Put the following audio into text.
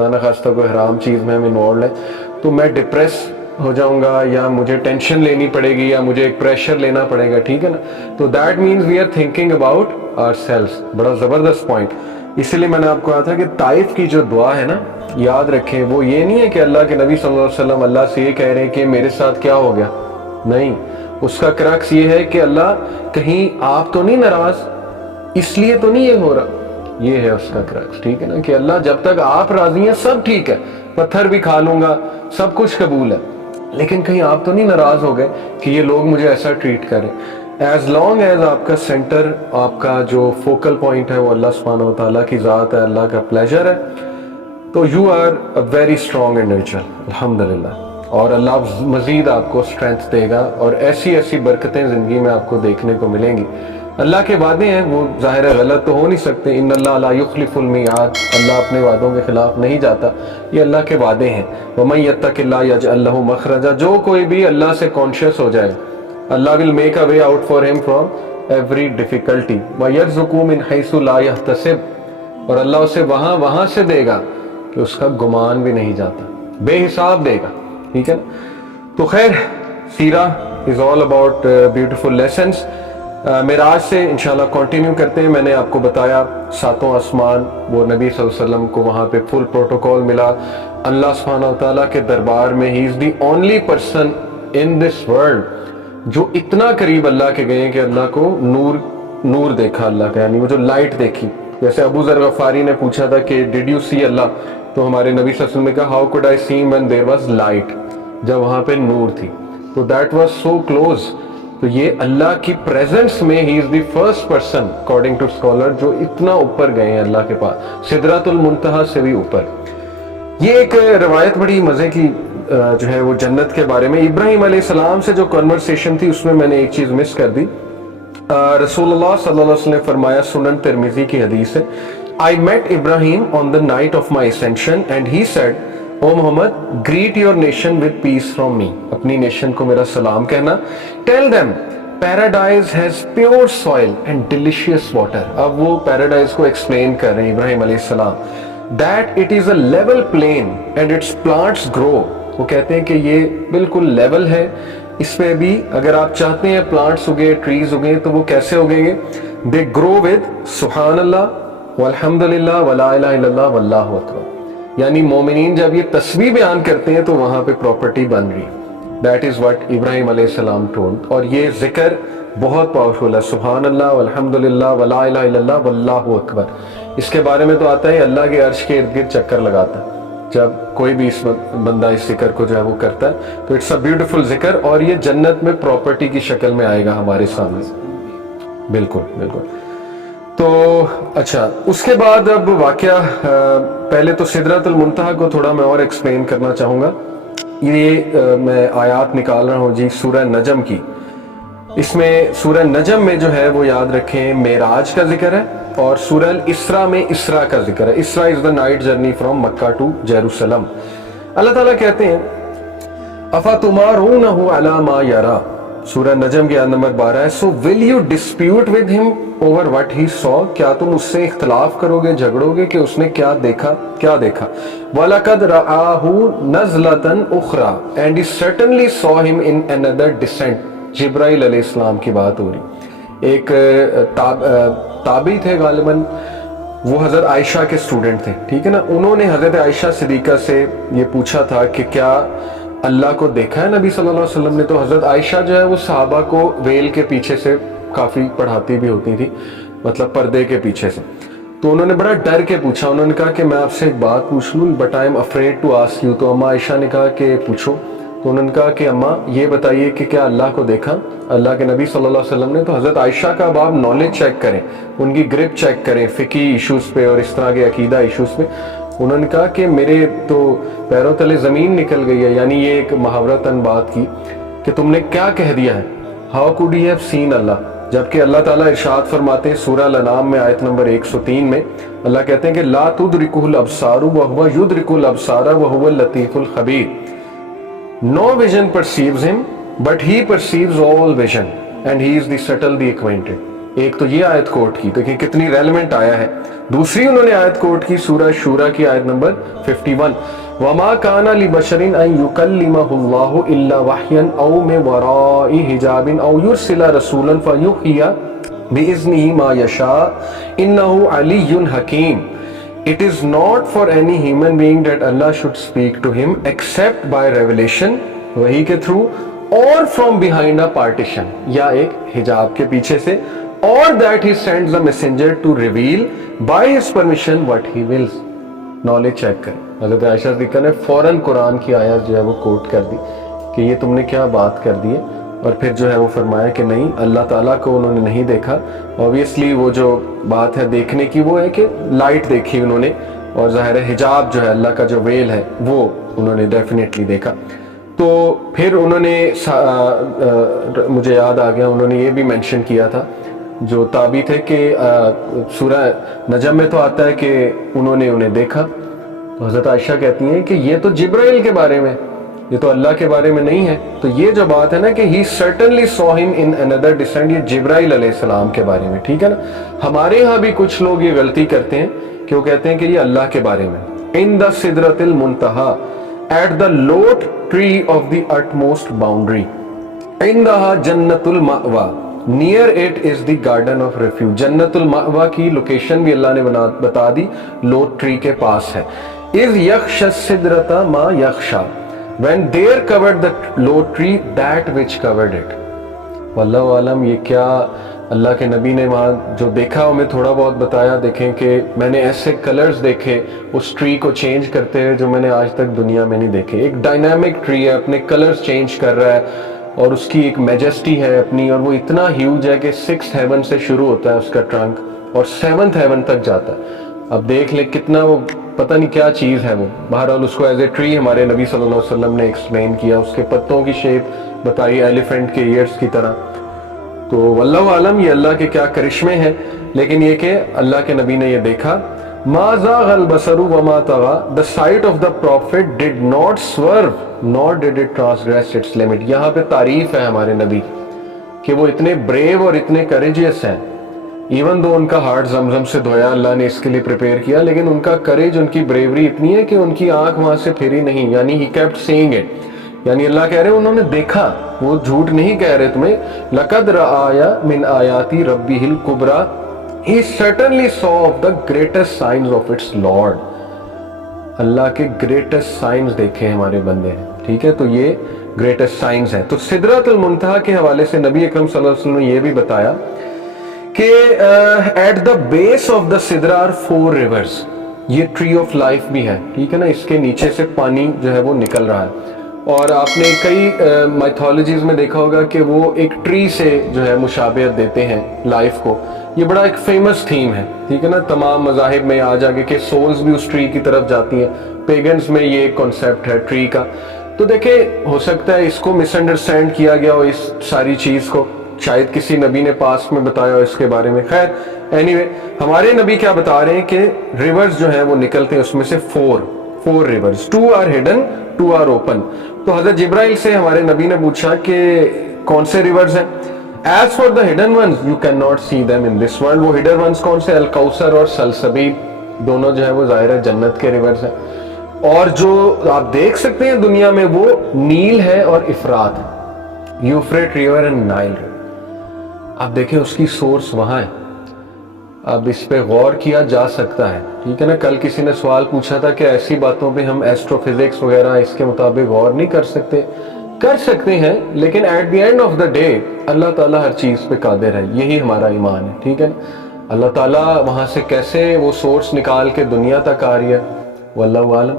खुदा न खास्ता कोई हराम चीज़ में हम इन्वॉल्व है तो मैं डिप्रेस हो जाऊंगा या मुझे टेंशन लेनी पड़ेगी या मुझे एक प्रेशर लेना पड़ेगा, ठीक है ना। तो that means we are thinking about our sales. बड़ा ज़बरदस्त पॉइंट। इसीलिए मैंने आपको कहा था कि ताइफ की जो दुआ है ना, याद रखें, वो ये नहीं है कि अल्लाह के नबी सल्लल्लाहु अलैहि वसल्लम अल्लाह से ये कह रहे हैं कि मेरे साथ क्या हो गया, नहीं। उसका क्रक्स ये है कि अल्लाह कहीं आप तो नहीं नाराज, इसलिए तो नहीं ये हो रहा, ये है उसका क्रक्स, ठीक है ना। कि अल्लाह जब तक आप राजी हैं सब ठीक है, पत्थर भी खा लूंगा, सब कुछ कबूल है, लेकिन कहीं आप तो नहीं नाराज हो गए कि ये लोग मुझे ऐसा ट्रीट करें। एज लॉन्ग एज आपका सेंटर, आपका जो फोकल पॉइंट है वो अल्लाह सुब्हानहू व तआला की ज़ात है, अल्लाह का प्लेजर है, तो you are a very strong individual, अल्हम्दुलिल्लाह। और अल्लाह मज़ीद आपको स्ट्रेंथ देगा और ऐसी ऐसी बरकतें ज़िंदगी में आपको देखने को मिलेंगी। अल्लाह के वादे हैं, वो ज़ाहिर है गलत तो हो नहीं सकते। इन्नल्लाह ला युखलिफुल मियाद, अल्लाह अपने वादों के खिलाफ नहीं जाता, ये अल्लाह के वादे हैं। वमन यत्तकिल्लाह यजअल लहू मखरजा, जो कोई भी अल्लाह से कॉन्शियस हो जाए, Allah will make a way out for him from every difficulty. वयरज़ुकू मिन हैसु ला यहतसिब, और अल्लाह उसे वहाँ से देगा कि उसका गुमान भी नहीं जाता, बेहिसाब देगा, ठीक है ना। तो खैर, सीरा is all about beautiful lessons. Meraj से इंशाल्लाह कंटिन्यू करते हैं। मैंने आपको बताया सातों आसमान, वो नबी सल्लल्लाहु अलैहि वसल्लम को वहाँ पे फुल प्रोटोकॉल मिला अल्लाह सुब्हानहू व तआला के दरबार में। He is the only person in this world जो इतना करीब अल्लाह के गए कि अल्लाह को नूर देखा अल्लाह का, यानी वो जो लाइट देखी। जैसे अबू ज़र गफ़ारी ने पूछा था कि डिड यू सी अल्लाह, तो हमारे नबी सल्लल्लाहु अलैहि वसल्लम ने कहा how could I see him when there was light, जब वहाँ पे नूर थी, तो दैट वाज सो क्लोज। तो ये अल्लाह की प्रेजेंस में ही is the first person according to scholar जो इतना ऊपर गए हैं अल्लाह के पास, सिदरतुल मुंतहा से भी ऊपर। ये एक रवायत बड़ी मजे की जो है वो जन्नत के बारे में, इब्राहिम अलैहिस्सलाम से जो कन्वर्सेशन थी उसमें मैंने एक चीज मिस कर दी। रसूलुल्लाह सल्लल्लाहु अलैहि वसल्लम ने फरमाया, सुनन तिरमिजी की हदीस है, I met Ibrahim on the night of my ascension and he said, O Muhammad, greet your nation with peace from me, अपनी नेशन को मेरा सलाम कहना। Tell them paradise has pure soil and delicious water. अब वो paradise को explain कर रहे हैं इब्राहिम अलैहिस्सलाम, that it is a level plain and its plants grow. वो कहते हैं कि ये बिल्कुल लेवल है, इस पे भी अगर आप चाहते हैं प्लांट्स उगे, ट्रीज उगे, तो वो कैसे उगेंगे? दे ग्रो विद सुभानअल्लाह वल्हम्दुलिल्लाह वला इलाहा इल्लल्लाह वल्लाहु अकबर। यानी मोमिनीन जब ये तस्बीह बयान करते हैं तो वहां पे प्रॉपर्टी बन रही है। दैट इज व्हाट इब्राहिम अलैहिस्सलाम टोल्ड। और ये जिक्र बहुत पावरफुल है, सुभान अल्लाह वल्हम्दुलिल्लाह वला इलाहा इल्लल्लाह वल्लाहु अकबर। इसके बारे में तो आता है अल्लाह के अर्श के इर्द गिर्द चक्कर लगाता है जब कोई भी इस बंदा इस जिक्र को जो है वो करता है। तो इट्स अ ब्यूटीफुल जिक्र, और ये जन्नत में प्रॉपर्टी की शक्ल में आएगा हमारे सामने। बिल्कुल बिल्कुल। तो अच्छा, उसके बाद अब वाकया, पहले तो सिदरतुल मुंतहा को थोड़ा मैं और एक्सप्लेन करना चाहूँगा। ये मैं आयात निकाल रहा हूँ जी सूरह नजम की। इसमें सूरह नजम में जो है वो याद रखें मेराज का जिक्र है, और सूरह इसरा में इसरा का जिक्र है। इसरा is the night journey from Mecca to Jerusalem. अल्लाह ताला कहते हैं अफतुमारूनहु अला मा यरा, सूरह नजम की आयत नंबर 12 है। So will you dispute with him over what he saw, क्या तुम उससे इख्तलाफ करोगे, झगड़ोगे कि उसने क्या देखा। वलकद रआहु नज़लतन उखरा and he certainly saw him in another descent. जिब्राइल अलैहिस्सलाम की बात हो रही। एक ताबी थे गालिबन, वो हजरत आयशा के स्टूडेंट थे, ठीक है ना। उन्होंने हजरत आयशा सिद्दीका से ये पूछा था कि क्या अल्लाह को देखा है नबी सल्लल्लाहु अलैहि वसल्लम ने। तो हजरत आयशा जो है वो सहाबा को वेल के पीछे से काफी पढ़ाती भी होती थी, मतलब पर्दे के पीछे से। तो उन्होंने बड़ा डर के पूछा, उन्होंने कहा कि मैं आपसे एक बात पूछ लूं, but I am afraid to ask you. तो अम्मा आयशा ने कहा कि पूछो। तो उन्होंने कहा कि अम्मा ये बताइए कि क्या अल्लाह को देखा अल्लाह के नबी सल्लल्लाहु अलैहि वसल्लम ने। तो हजरत आयशा का अब आप नॉलेज चेक करें, उनकी ग्रिप चेक करें फिकी इश्यूज पे और इस तरह के अकीदा इश्यूज पे। उन्होंने कहा कि मेरे तो पैरों तले ज़मीन निकल गई है, यानी ये एक मुहावरतन बात की कि तुमने क्या कह दिया है, how could he have seen Allah. जबकि अल्लाह ताला इरशाद फरमाते हैं सूरह अल-अनाम में आयत नंबर 103 में, अल्लाह कहते हैं कि ला तुदरिकुल अबसारु व हुवा युदरिकुल अबसारा व हुवल लतीफुल खबीर। No vision perceives him but he perceives all vision and he is the subtle the acquainted. ایک تو یہ آیت کوٹ کی، دیکھیں کتنی ریلیونٹ آیا ہے. دوسری انہوں نے آیت کوٹ کی سورہ شورا کی آیت نمبر 51، وَمَا كَانَ لِبَشَرٍ أَن يُكَلِّمَهُ اللَّهُ إِلَّا وَحْيًا أَوْ مِن وَرَاءِ حِجَابٍ أَوْ يُرْسِلَ رَسُولًا فَيُوحِيَ بِإِذْنِهِ مَا يَشَاءُ إِنَّهُ عَلِيٌّ حَكِيمٌ. It is not for any human being that Allah should speak to him except by revelation, وحی کے through, or from behind a partition, یا ایک حجاب کے پیچھے سے, or that he sends a messenger to reveal by his permission what he wills. Knowledge check کریں. حضرت عائشہ صدیقہ نے فوراً قرآن کی آیت جو ہے وہ کوٹ کر دی کہ یہ تم نے کیا بات کر دی ہے، اور پھر جو ہے وہ فرمایا کہ نہیں، اللہ تعالیٰ کو انہوں نے نہیں دیکھا. اوبیسلی وہ جو بات ہے دیکھنے کی وہ ہے کہ لائٹ دیکھی انہوں نے، اور ظاہر ہے حجاب جو ہے اللہ کا جو ویل ہے وہ انہوں نے ڈیفینیٹلی دیکھا. تو پھر انہوں نے مجھے یاد آ گیا، انہوں نے یہ بھی مینشن کیا تھا جو تابی تھے کہ سورہ نجم میں تو آتا ہے کہ انہوں نے انہیں دیکھا. تو حضرت عائشہ کہتی ہیں کہ یہ تو جبرائیل کے بارے میں، یہ تو اللہ کے بارے میں نہیں ہے. تو یہ جو بات ہے نا کہ he certainly saw him in another descent، یہ جبرائیل علیہ السلام کے بارے میں، ٹھیک ہے نا. ہمارے ہاں بھی کچھ لوگ یہ غلطی کرتے ہیں کہ وہ کہتے ہیں کہ یہ اللہ کے بارے میں. in the سدرۃ المنتہا at the lot tree of the utmost boundary عندها جنت المأوى near it is the garden of refuge. جنت المأوى کی لوکیشن بھی اللہ نے بتا دی، لوٹ ٹری کے پاس ہے. اذ یغشی السدرۃ ما یغشی when there covered the low tree that which covered it. واللہ عالم یہ کیا اللہ کے نبی نے وہاں جو دیکھا ہمیں تھوڑا بہت بتایا. دیکھیں کہ میں نے ایسے کلرز دیکھے اس ٹری کو چینج کرتے ہوئے جو میں نے آج تک دنیا میں نہیں دیکھے. ایک ڈائنامک ٹری ہے، اپنے کلرز چینج کر رہا ہے، اور اس کی ایک میجسٹی ہے اپنی، اور وہ اتنا ہیوج ہے کہ 6th ہیون سے شروع ہوتا ہے اس کا ٹرنک اور 7th ہیون تک جاتا ہے. اب دیکھ لیں کتنا وہ پتہ نہیں کیا چیز ہے وہ. بہرحال اس کو ایز اے ٹری ہمارے نبی صلی اللہ علیہ وسلم نے ایکسپلین کیا، اس کے پتوں کی شیپ بتائی ایلیفنٹ کے ایئرز کی طرح. تو واللہ عالم یہ اللہ کے کیا کرشمے ہیں. لیکن یہ کہ اللہ کے نبی نے یہ دیکھا. ما زاغ البصر وما طغى, the sight of the prophet did not swerve nor did it transgress its limit. یہاں پہ تعریف ہے ہمارے نبی کہ وہ اتنے بریو اور اتنے کریجیس ہیں. ایون دو ان کا ہارٹ زمزم سے دھویا اللہ نے اس کے لیے پریپیئر کیا، لیکن ان کا کریج، ان کی بریوری اتنی ہے کہ ان کی آنکھ وہاں سے پھری نہیں. یعنی he kept seeing it. یعنی اللہ کہہ رہے انہوں نے دیکھا، وہ جھوٹ نہیں کہہ رہے تمہیں. لقد رآیا من آیاتی ربہ الکبریٰ، he certainly saw of the greatest signs of its Lord. اللہ کے گریٹسٹ سائنز دیکھے ہمارے بندے ہیں، ٹھیک ہے. تو یہ گریٹسٹ سائنز ہیں. تو سدرۃ المنتہا کے حوالے سے نبی اکرم صلی اللہ علیہ وسلم نے یہ بھی بتایا کہ at the base of the Sidra are 4 rivers. یہ ٹری آف لائف بھی ہے، ٹھیک ہے نا. اس کے نیچے سے پانی جو ہے وہ نکل رہا ہے. اور آپ نے کئی مائتھولوجیز میں دیکھا ہوگا کہ وہ ایک ٹری سے جو ہے مشابہت دیتے ہیں لائف کو. یہ بڑا ایک فیمس تھیم ہے، ٹھیک ہے نا. تمام مذاہب میں آج آگے کہ سولز بھی اس ٹری کی طرف جاتی ہیں. پیگنز میں یہ ایک کنسیپٹ ہے ٹری کا. تو دیکھیں ہو سکتا ہے اس کو مس انڈرسٹینڈ کیا گیا ہو، اس ساری چیز کو شاید کسی نبی نے پاس میں بتایا ہو اس کے بارے میں. خیر اینی وے ہمارے نبی کیا بتا رہے ہیں کہ ریورز جو ہیں وہ نکلتے ہیں، اس میں سے 4 rivers. 2 are hidden 2 are open. تو حضرت جبرائیل سے ہمارے نبی نے پوچھا کہ کون سے ریورز ہیں. As for the hidden ones, you cannot see them in this world. وہ hidden ones کون سے؟ الکوثر اور سلسبیل، دونوں جو ہے وہ ظاہر ہے جنت کے ریورز ہیں. اور جو آپ دیکھ سکتے ہیں دنیا میں وہ نیل ہے اور افرات ہے، یوفریٹ ریور اینڈ نائل ریور. آپ دیکھیں اس کی سورس وہاں ہے. اب اس پہ غور کیا جا سکتا ہے، ٹھیک ہے نا. کل کسی نے سوال پوچھا تھا کہ ایسی باتوں پہ ہم ایسٹرو فزکس وغیرہ اس کے مطابق غور نہیں کر سکتے. کر سکتے ہیں، لیکن at the end of the day اللہ تعالیٰ ہر چیز پہ قادر ہے. یہی ہمارا ایمان ہے، ٹھیک ہے نا. اللہ تعالیٰ وہاں سے کیسے وہ سورس نکال کے دنیا تک آ رہی ہے، واللہ عالم.